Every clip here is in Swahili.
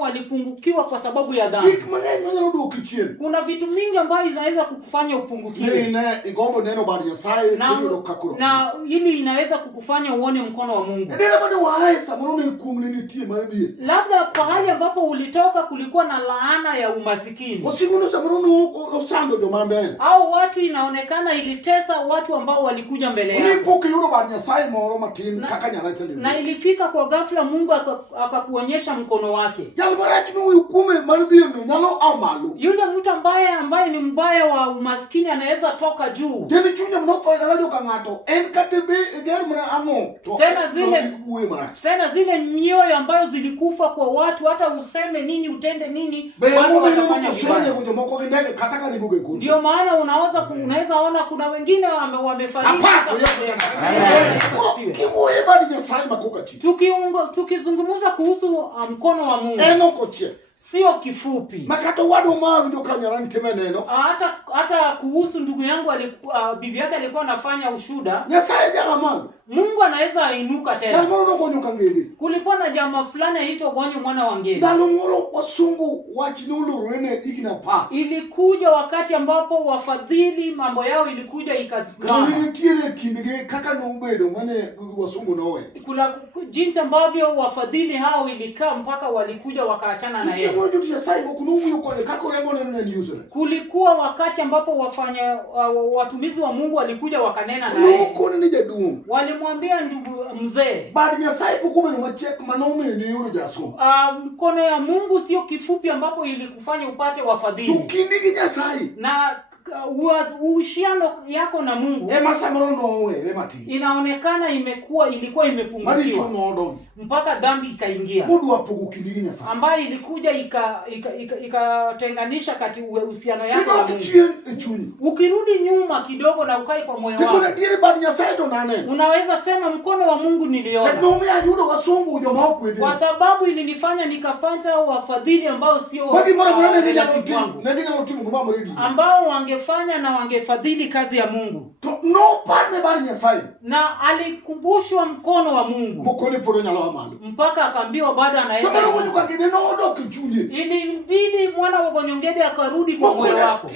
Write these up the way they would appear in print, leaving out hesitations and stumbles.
Walipungukiwa kwa sababu ya dhambi. Kuna vitu mingi ambayo zinaweza kukufanya upungukiwe. Na hili inaweza kukufanya uone mkono wa Mungu. Labda pahali ambapo ulitoka kulikuwa na laana ya umasikini. Au watu inaonekana ilitesa watu ambao walikuja mbele yako. Na ilifika kwa ghafla Mungu akakuonyesha mkono wake. Yule mtu ambaye ni mbaya wa umaskini anaweza toka juu. Tena zile mioyo ambayo zilikufa kwa watu, hata useme nini utende nini bado watafanya vibaya. Ndio maana unaweza ona kuna wengine wamefariki. Tukizungumza kuhusu mkono wa Mungu, sio kifupi. Hata kuhusu ndugu yangu bibi yake alikuwa anafanya ushuda. Mungu anaweza ainuka tena. Kulikuwa na jamaa fulani aitwa Gonyo mwana wa Ngeli. Ilikuja wakati ambapo wafadhili mambo yao ilikuja ikasimama. Kuna jinsi ambavyo wafadhili hao ilikaa mpaka walikuja wakaachana na yeye. Kulikuwa wakati ambapo watumizi wa Mungu walikuja wakanena na yeye. Walimwambia ndugu mzee, mkono ya Mungu sio kifupi ambapo ilikufanya upate wafadhili. Na uhusiano yako na Mungu inaonekana ilikuwa imepungukiwa mpaka dhambi ikaingia, ambayo ilikuja ikatenganisha kati uhusiano yako na Mungu. Ukirudi nyuma kidogo na ukae kwa moyo wako, unaweza sema mkono wa Mungu niliona, kwa sababu ilinifanya nikafanya wafadhili ambao sio ambao wangefanya na wangefadhili kazi ya Mungu. Na alikumbushwa mkono wa Mungu mpaka akaambiwa bado anaenda. Ilibidi mwana wa Gonyongede akarudi kwa moyo wako,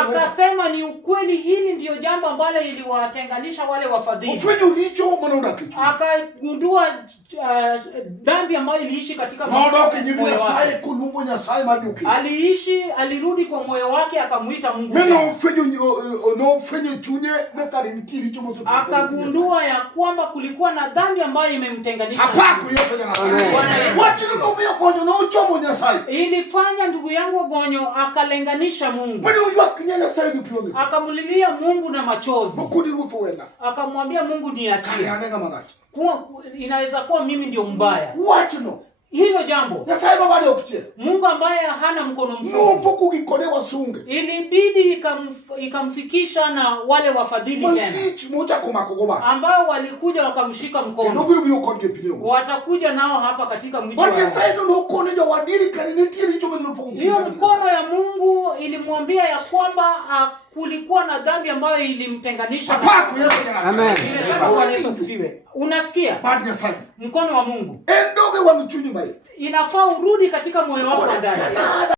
akasema ni ukweli, hili ndio jambo ambalo iliwatenganisha wale wafadhili. Akagundua dhambi ambayo iliishi katika moyo wake. Alirudi kwa moyo wake akamuita Mungu. Akagundua ya kwamba kulikuwa na dhambi ambayo imemtenganisha. Ilifanya ndugu yangu Gonyo akalenganisha Mungu. Akamulilia Mungu na machozi. Akamwambia Mungu niachie. Inaweza kuwa mimi ndio mbaya. Hilo jambo Mungu ambaye hana mkono mfupi ilibidi ikamfikisha na wale wafadhili tena ambao walikuja wakamshika mkono. Watakuja nao hapa katika mji wao. Hiyo mkono ya Mungu ilimwambia ya kwamba kulikuwa na dhambi ambayo ilimtenganisha. Amen. Unasikia? Mkono wa Mungu inafaa urudi katika moyo wako ndani.